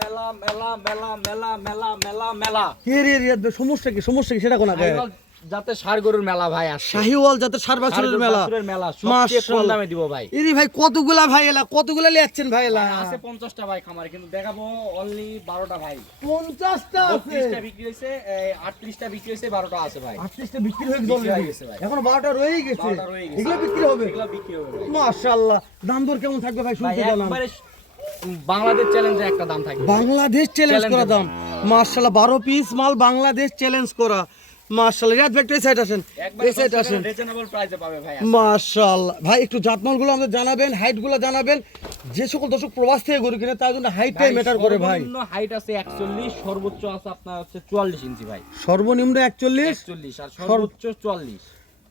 মেলা মেলা মেলা মেলা মেলা মেলা মেলা কে রে রিয়াদ ভাই, সমস্যা কি সেটা কোন আগে? যাতে ষাড় গরুর মেলা ভাই আসছে। শাহিওয়াল জাতের ষাড় বাছুরের মেলা। সবচেয়ে কম দামে দিব ভাই। ইরি ভাই কতগুলা ভাই এলা, কতগুলা লিয়াচ্ছেন ভাই এলা? আছে 50টা ভাই খামারে, কিন্তু দেখাবো অনলি 12টা ভাই। 50টা আছে, 30টা বিক্রি হইছে, 38টা বিক্রি হইছে, 12টা আছে ভাই। 38টা বিক্রি হয়ে গেছে ভাই। এখন 12টা রয়েই গেছে। এগুলো বিক্রি হবে? এগুলো বিক্রি হবে ভাই। মাশাআল্লাহ। দাম দর কেমন থাকবে ভাই শুনতে জানান। একবারে বাংলাদেশ চ্যালেঞ্জে একটা দাম থাকবে। বাংলাদেশ চ্যালেঞ্জ করা দাম। মাশাআল্লাহ 12 পিস মাল বাংলাদেশ চ্যালেঞ্জ করা। মাশাআল্লাহ রিয়াদ ভাই এই সাইড আসেন, এই সাইড আসেন। রিজনেবল প্রাইসে পাবে ভাই। মাশাআল্লাহ ভাই একটু জাতমানগুলো আমাদের জানাবেন, হাইটগুলো জানাবেন। যে সকল দর্শক প্রবাস থেকে গরু কিনে তার জন্য হাইটটাই ম্যাটার করে ভাই। সর্বনিম্ন হাইট আছে 41, সর্বোচ্চ আছে আপনার হচ্ছে 44 ইঞ্চি ভাই। সর্বনিম্ন 41 আর সর্বোচ্চ 44।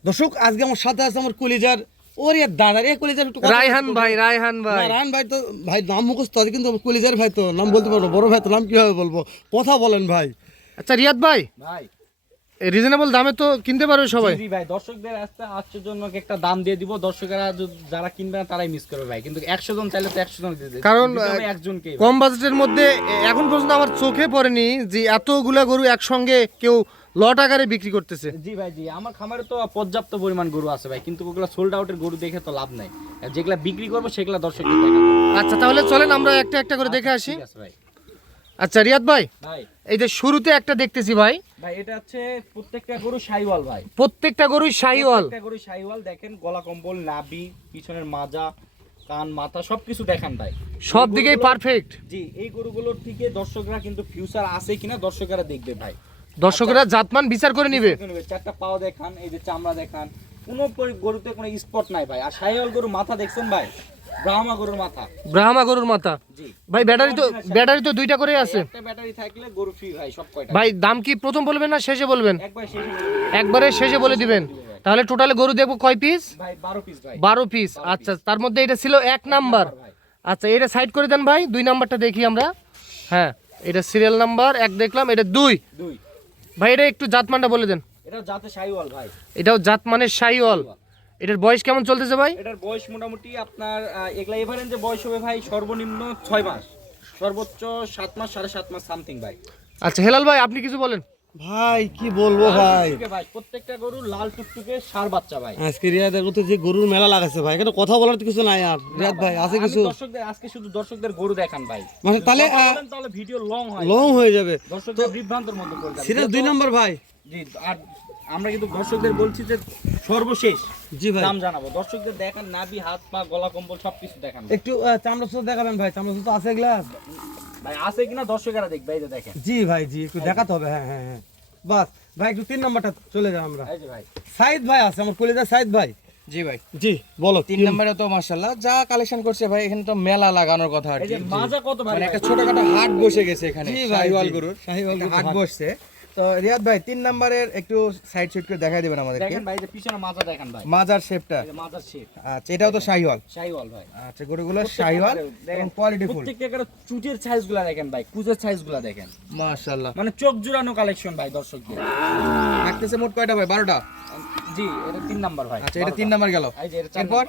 দর্শক আজকে আমার সাথে আছে আমার কলিজার ওরে দাদা রে, কলিজার একটু রায়হান ভাই না, রায়হান ভাই তো ভাই নাম মুখস্থ আছে, কিন্তু আমার কলিজার ভাই তো নাম বলতে পারবো, বড় ভাই তো নাম কিভাবে বলবো, কথা বলেন ভাই। আচ্ছা রিয়াদ ভাই, ভাই রিজনেবল দামে তো কিনতে পারবে সবাই? জি ভাই, দর্শকদের আজকের জন্য একটা দাম দিয়ে দিব। দর্শকরা যারা কিনবে না তারাই মিস করবে ভাই, কিন্তু 100 জন চাইলে তো 100 জন দিয়ে দেব, কারণ একজনকে কম বাজেটের মধ্যে এখন পর্যন্ত আমার চোখে পড়েনি যে এতগুলা গরু একসঙ্গে কেউ লট আকারে বিক্রি করতেছে। জি ভাই জি, আমার খামারে তো পর্যাপ্ত পরিমাণ গরু আছে ভাই, কিন্তু ওগুলা সোল্ড আউটের গরু দেখে তো লাভ নাই। যেগুলা বিক্রি করবো সেগুলা দর্শকদের দেখাবো। আচ্ছা তাহলে চলেন আমরা একটা একটা করে দেখে আসি। ঠিক আছে ভাই। আচ্ছা রিয়াদ ভাই, ভাই এই যে শুরুতে একটা দেখতেছি ভাই, ভাই এটা হচ্ছে প্রত্যেকটা গরু শাহিওয়াল ভাই। প্রত্যেকটা গরুই শাহিওয়াল। প্রত্যেকটা গরু শাহিওয়াল, দেখেন গলা কম্বল, নাভি, পিছনের মাজা, কান, মাথা সবকিছু দেখান ভাই, সব দিকেই পারফেক্ট। জি এই গরুগুলোর থেকে দর্শকরা কিন্তু ফিউচার আছে কিনা দর্শকরা দেখবে ভাই। দর্শকরা জাতমান বিচার করে নিবে। চারটা পাও দেখান, এই যে চামড়া দেখান, কোনো গরুতে কোনো স্পট নাই ভাই। আর শাহিওয়াল গরুর মাথা দেখছেন ভাই, ব্রাহ্মা গরুর মাথা, ব্রাহ্মা গরুর মাথা। জি ভাই ব্যাটারি তো দুইটা করে আছে। একটা ব্যাটারি থাকলে গরু ফ্রি ভাই সব কয়টা। ভাই দাম কি প্রথম বলবেন না শেষে বলবেন? একবার শেষে একবারে শেষে বলে দিবেন। তাহলে টোটালে গরু দেখবো কয় পিস? ভাই 12 পিস ভাই। 12 পিস। আচ্ছা তার মধ্যে এটা ছিল 1 নাম্বার। আচ্ছা এটা সাইড করে দেন ভাই, 2 নাম্বারটা দেখি আমরা। হ্যাঁ এটা সিরিয়াল নাম্বার 1 দেখলাম, এটা 2 ভাই। এটা একটু জাতমানটা বলে দেন। এটা জাতে শাহিওয়াল ভাই। এটাও জাতমানের শাহিওয়াল। এটার বয়স কেমন চলতেছে ভাই? এটার বয়স মোটামুটি আপনার এগুলা এভারেজে বয়স হবে ভাই সর্বনিম্ন 6 মাস, সর্বোচ্চ 7 মাস, 7.5 মাস সামথিং ভাই। আচ্ছা হেলাল ভাই আপনি কিছু বলেন। ভাই কি বলবো ভাই, ভাই প্রত্যেকটা গরু লাল টুকটুকে ষাঁড় বাচ্চা ভাই। আজকে রিয়াদ দেখো তো যে গরুর মেলা লাগাচ্ছে ভাই, এখানে কথা বলার তো কিছু নাই আর রিয়াদ ভাই আছে কিছু? দর্শকদের আজকে শুধু দর্শকদের গরু দেখান ভাই, মানে তাহলে ভিডিও লং হয়ে যাবে, দর্শকদের বিভ্রান্তর মধ্যে করে যাবে। সিরিয়াল 2 নাম্বার ভাই। জি আর আমরা কিন্তু দর্শকদের বলছি যে সর্বশেষ জি ভাই দাম জানাবো। দর্শকদের দেখান নাভি, হাত পা, গলা কম্বল সবকিছু দেখান একটু চামড়া সুতো দেখাবেন ভাই, চামড়া সুতো আছে গ্লাস ভাই, আছে কিনা দর্শকেরা দেখবে। এই যে দেখেন। জি ভাই জি একটু দেখাতে হবে। হ্যাঁ হ্যাঁ হ্যাঁ বাস ভাই একটু 3 নাম্বারটা চলে যাও আমরা। এই যে ভাই সাইদ ভাই আছে আমার কলিজা, সাইদ ভাই। জি ভাই, জি বলো। 3 নম্বরে তো মাশাআল্লাহ যা কালেকশন করছে ভাই, এখানে তো মেলা লাগানোর কথা আর এই কি। যে মাজা কত ভাই, মানে একটা ছোটখাটো হাট বসে গেছে এখানে জি ভাই, শাহিওয়াল জি। গরুর শাহিওয়াল একটা গরুর হাট হাট। বসছে। তো রিয়াদ ভাই 3 নম্বরের একটু সাইড সাইড করে দেখাই দিবেন আমাদেরকে দেখেন ভাই, যে পিছনে মাজা দেখেন ভাই, মাজার শেপটা। এই যে মাজার শেপ। আচ্ছা এটাও তো শাহিওয়াল। শাহিওয়াল ভাই। আচ্ছা গরুগুলো শাহিওয়াল এবং কোয়ালিটি ফুল। প্রত্যেকটা চুটের সাইজগুলো দেখেন ভাই, কুজের সাইজগুলো দেখেন, মাশাআল্লাহ মানে চোখ জুড়ানো কালেকশন ভাই দর্শকদের। থাকতেছে মোট কয়টা ভাই? 12টা। জি এটা 3 নাম্বার ভাই। আচ্ছা এটা 3 নাম্বার গেল। এই যে এটা 4 এরপর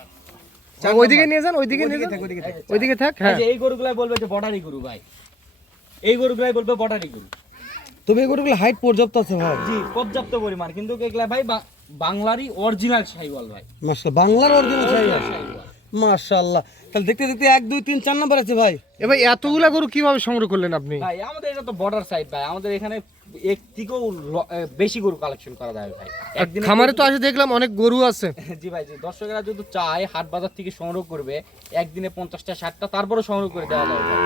ওইদিকে নিয়ে যান, ওইদিকে নিয়ে যান, ওইদিকে থাক। এই হ্যাঁ যে এই গরুগুলাই বলবে যে বর্ডারি গরু ভাই, এই গরুগুলাই বলবে বর্ডারি গরু। তবে এই গরুগুলো হাইট পর্যাপ্ত আছে ভাই। জি পর্যাপ্ত পরিমাণ, কিন্তু এগুলা ভাই বাংলারই অরিজিনাল শাহিওয়াল ভাই। মাশাআল্লাহ বাংলার অরিজিনাল শাহিওয়াল। শাহিওয়াল। মাশাআল্লাহ তাহলে দেখতে দেখতে 1 2 3 4 নাম্বার আছে ভাই। এ ভাই এতগুলা গরু কিভাবে সংগ্রহ করলেন আপনি? ভাই আমাদের এটা তো বর্ডার সাইড ভাই, আমাদের এখানে এক থেকেও বেশি গরু কালেকশন করা যায় ভাই একদিন। খামারে তো আসে দেখলাম অনেক গরু আছে। জি ভাই, যে দর্শকেরা যদি চায় হাট বাজার থেকে সংগ্রহ করবে একদিনে 50টা 60টা, তারপরে সংগ্রহ করে দেওয়া যায় ভাই।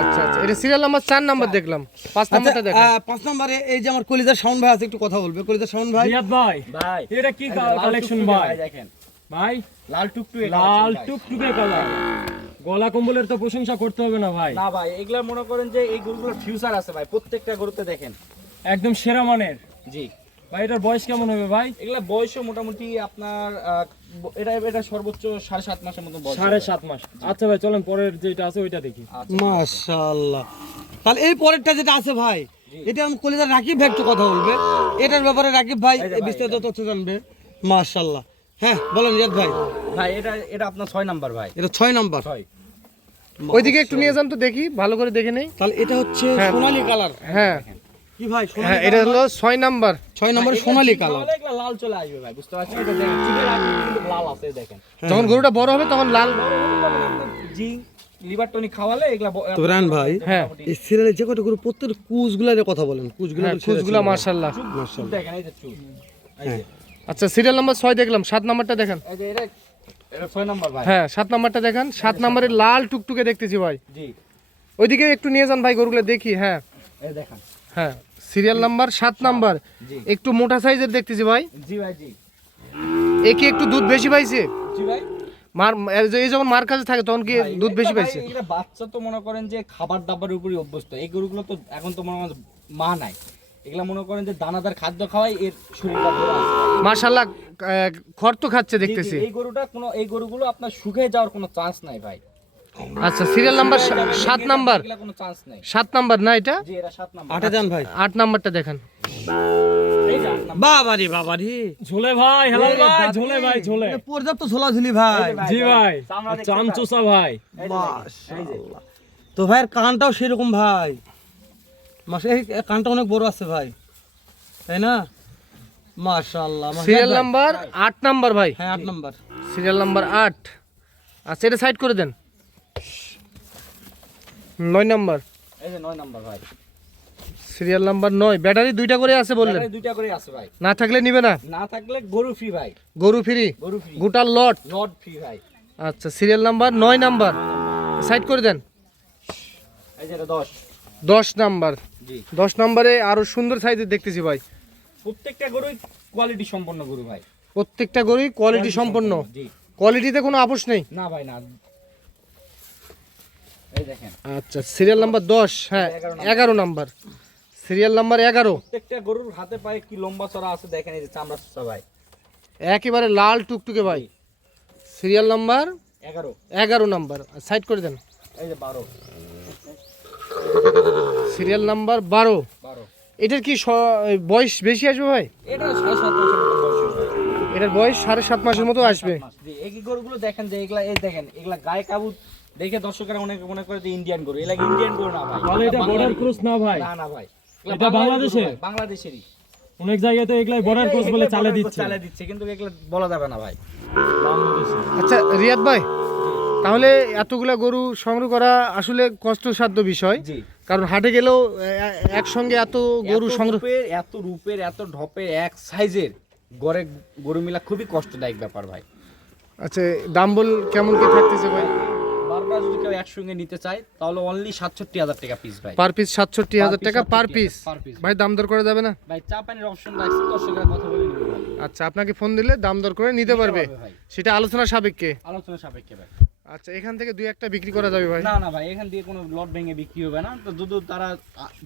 আচ্ছা আচ্ছা এটা সিরিয়াল নাম্বার 4 নাম্বার দেখলাম। 5 নাম্বারটা দেখেন। 5 নম্বরে এই যে আমার কলিজার শাওন ভাই আছে, একটু কথা বলবে। কলিজার শাওন ভাই। রিয়াদ ভাই, ভাই এটা কি কালেকশন ভাই? দেখেন ভাই লাল টুকটুকে লাল collection ভাই। টুকটুকে কালার, গলা কম্বলের তো প্রশংসা করতে হবে না ভাই, না ভাই এগুলা মনে করেন যে এই গরুগুলোর ফিউচার আছে ভাই, প্রত্যেকটা গরুতে দেখেন। একদম সেরা মানের। জি ভাই এটার বয়স কেমন হবে ভাই? এগুলা বয়সও মোটামুটি আপনার এটা সর্বোচ্চ 7.5 মাসের মতো বয়স। 7.5 মাস। আচ্ছা ভাই চলেন পরের যেটা আছে ওইটা দেখি। মাশাআল্লাহ তাহলে এই পরেরটা যেটা আছে ভাই, এটা আমি কলিজার রাকিব ভাই একটু কথা বলবে এটার ব্যাপারে। রাকিব ভাই বিস্তারিত তথ্য জানবে। মাশাআল্লাহ হ্যাঁ বলেন রিয়াদ ভাই। ভাই এটা আপনার 6 নাম্বার ভাই। এটা 6 নাম্বার। 6 ওইদিকে একটু নিয়ে যান তো দেখি, ভালো করে দেখে নেই। তাহলে এটা হচ্ছে হ্যাঁ। সোনালী কালার। হ্যাঁ কি ভাই হ্যাঁ, সোনালী এটা হলো 6 নাম্বার। 6 নম্বরে সোনালী কালার। এগুলা লাল চলে আসবে ভাই, বুঝতে পারছেন? এটা দেখেন চিকের আগে কিন্তু লাল আছে, দেখেন যখন গরুটা বড় হবে তখন লাল। জিঙ্ক লিভার টনিক খাওয়ালে এগুলা তো রান ভাই, হ্যাঁ এই সিরিয়ালে যে কটা গরু প্রত্যেক কুচগুলার কথা বলেন, কুচগুলা হ্যাঁ, কুচগুলা মাশাআল্লাহ। চুপ দেখেন, এই যে চুপ, এই যে আচ্ছা সিরিয়াল নাম্বার 6 দেখলাম, 7 নাম্বারটা দেখেন। এই যে এটা 6 নাম্বার ভাই। হ্যাঁ 7 নাম্বারটা দেখেন, 7 নাম্বারে লাল টুকটুকে দেখতেছি ভাই। জি ওইদিকে একটু নিয়ে যান ভাই গরুগুলো দেখি। হ্যাঁ এই দেখেন, হ্যাঁ সিরিয়াল নাম্বার 7 নাম্বার, জি একটু মোটা সাইজের দেখতেছি ভাই। জি ভাই, জি একে একটু দুধ বেশি পাইছে, জি ভাই। মার এই যখন মার কাছে থাকে তখন কি ভাই, দুধ বেশি এটা ভাই, পাইছে? এগুলা বাচ্চা তো মনে করেন যে খাবার দাবারের উপরই অভ্যস্ত। এই গরুগুলো তো এখন তো মনে করেন মা নাই, এগুলা মনে করেন যে দানাদার খাদ্য খাওয়াই এর শরীরটা ধরে আছে। মাশাআল্লাহ খড় তো খাচ্ছে জি, জি, দেখতেছি। এই গরুগুলো আপনার শুকিয়ে যাওয়ার কোনো চান্স নাই ভাই। আচ্ছা সিরিয়াল নাম্বার 7 নাম্বার, এগুলা কোনো চান্স নাই। 7 নাম্বার না এটা? জি এটা 7 নাম্বার। 8 দেন ভাই। 8 নাম্বারটা দেখেন। এই যে 8 নাম্বার। বাবারে বাবারে, ঝোলে ভাই, হেলাল ভাই, ঝোলে ভাই, ঝোলে। এ পর্যাপ্ত ঝোলাঝুলি ভাই। জি ভাই, চামড়া দেখতে চামচুসা ভাই। এই যে দেখেন, এই যে। তো ভাইয়ের কানটাও সেরকম ভাই, মাসে এই কানটা অনেক বড় আছে ভাই, তাই না? মাশাআল্লাহ। সিরিয়াল নাম্বার 8 নাম্বার ভাই। হ্যাঁ 8 নাম্বার। Serial number 8। আচ্ছা এটা সাইড করে দেন। 9 নাম্বার। এই যে 9 নাম্বার ভাই। সিরিয়াল নাম্বার 9, ব্যাটারি দুইটা করে আছে বললেন, ব্যাটারি দুইটা করে আছে ভাই। না থাকলে নিবে না? না থাকলে গরু ফ্রি ভাই, গরু ফ্রি, গরু ফ্রি, গোটাল লট। লট ফ্রি ভাই। আচ্ছা সিরিয়াল নাম্বার 9 নাম্বার, সাইড করে দেন। এই যে এটা 10। 10 নাম্বার। জি 10 নাম্বারে আরো সুন্দর সাইজের দেখতেছি ভাই। প্রত্যেকটা গরুই কোয়ালিটি সম্পন্ন গরু ভাই। প্রত্যেকটা গরুই কোয়ালিটি সম্পন্ন, জি কোয়ালিটিতে কোনো আপোষ নেই। না ভাই না। এই দেখেন আচ্ছা সিরিয়াল নাম্বার 10, হ্যাঁ 11 নাম্বার, সিরিয়াল নাম্বার 11। প্রত্যেকটা গরুর হাতে পায়ে কি লম্বা চড়া আছে দেখেন, এই যে চামড়া চড়া ভাই। একেবারে লাল টুকটুকে ভাই। Serial number 11। 11 নাম্বার, সাইড করে দেন। এই যে 12। Serial number 12। 12 এটার কি বয়স বেশি আসবে ভাই? এটা 7.5 মাসের মতো বয়স হবে। এটার বয়স 7.5 মাসের মতো আসবে। জি এই গরুগুলো দেখেন যে এগুলা, এই দেখেন এগুলা গায়ে কাবুত দেখে দর্শকরা অনেকে মনে করে যে ইন্ডিয়ান গরু। এগুলা ইন্ডিয়ান গরু না ভাই, তাহলে এটা বাংলার বর্ডার গরু। ক্রস না ভাই? না না ভাই, এটা বাংলাদেশের? বাংলাদেশেরই। অনেক জায়গায় তো এগুলাই বর্ডার ক্রস বলে চালে দিচ্ছে। চালে দিচ্ছে, কিন্তু এগুলা বলা যাবে না ভাই। আচ্ছা রিয়াদ ভাই, তাহলে এতগুলা গরু সংগ্রহ করা আসলে কষ্টসাধ্য বিষয়, জি কারণ হাটে গেলেও একসঙ্গে এত গরু সংগ্রহ। এত রূপের এত ঢপের এক সাইজের গড়ে গরু মিলা খুবই কষ্টদায়ক ব্যাপার ভাই। আচ্ছা দাম বল কেমন কি থাকতেছে ভাই? বারবার যদি কেউ একসঙ্গে নিতে চায় তাহলে অনলি 67,000 টাকা পিস ভাই। পার পিস 67,000 টাকা পার 67,000 পিস। per piece। ভাই দাম দর করা যাবে না? ভাই চা পানির অপশন রাখছি, দর্শকরা কথা বলে নিবে ভাই। আচ্ছা আপনাকে ফোন দিলে দাম দর করে নিতে পারবে, ভাই সেটা আলোচনা সাপেক্ষে। আলোচনা সাপেক্ষে ভাই। আচ্ছা এখান থেকে দুই একটা বিক্রি করা যাবে ভাই? না না ভাই, এখান দিয়ে কোনো লট ভেঙে বিক্রি হবে না। তো যদি তারা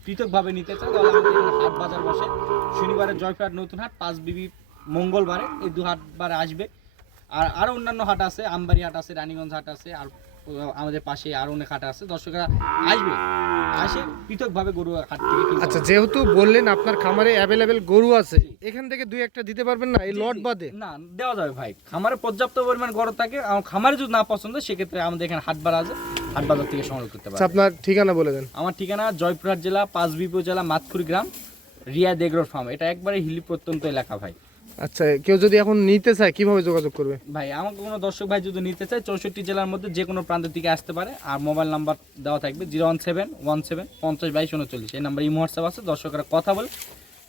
পৃথকভাবে নিতে চায় তাহলে আমাদের এখানে হাট বাজার বসে শনিবারে জয়পুরহাট নতুন হাট, 5 বিবি মঙ্গলবারে, এই 2 হাটবারে আসবে। আর আরো অন্যান্য হাট আছে, আমবাড়ি হাট আছে, রানীগঞ্জ হাট আছে, আর আমাদের পাশে আরো অনেক হাট আছে। দর্শকরা আসবে, আসে পৃথকভাবে গরু হাট থেকে কিনতে আচ্ছা পারবে। যেহেতু বললেন আপনার খামারে অ্যাভেলেবেল গরু আছে, এখান থেকে দুই একটা দিতে পারবেন না এই লট বাদে? না দেওয়া যাবে ভাই, খামারে পর্যাপ্ত পরিমাণ গরু থাকে। খামারে যদি না পছন্দ সেক্ষেত্রে আমাদের এখানে হাট বাজার আছে, হাট বাজার থেকে সংগ্রহ করতে আচ্ছা পারবে। আপনার ঠিকানা বলে দেন। আমার ঠিকানা জয়পুরহাট জেলা 5 বিবি উপজেলা মাতকুড়ি গ্রাম, রিয়াদ এগ্রোর ফার্ম। এটা একবারে হিলি প্রত্যন্ত এলাকা ভাই। আচ্ছা কেউ যদি এখন নিতে চায় কিভাবে যোগাযোগ করবে? ভাই আমাকে কোনো দর্শক ভাই যদি নিতে চায় 64 জেলার মধ্যে যে কোনো প্রান্ত থেকে আসতে পারে। আর মোবাইল নাম্বার দেওয়া থাকবে 0171750 এই নাম্বার ইমো হোয়াটসঅ্যাপ আছে। দর্শকরা কথা বলে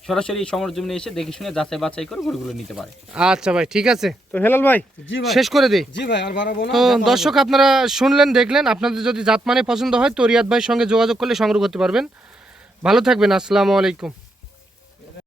সরাসরি সরজমিনে এসে দেখে শুনে যাচাই বাছাই করে গরুগুলো নিতে পারে। আচ্ছা ভাই ঠিক আছে, তো হেলাল ভাই জি ভাই। শেষ করে দিই। জি ভাই আর বাড়াবো না। তো দর্শক আপনারা শুনলেন দেখলেন, আপনাদের যদি জাত মানে পছন্দ হয় তো রিয়াদ ভাইয়ের সঙ্গে যোগাযোগ করলে সংগ্রহ করতে পারবেন। ভালো থাকবেন, আসসালামু আলাইকুম।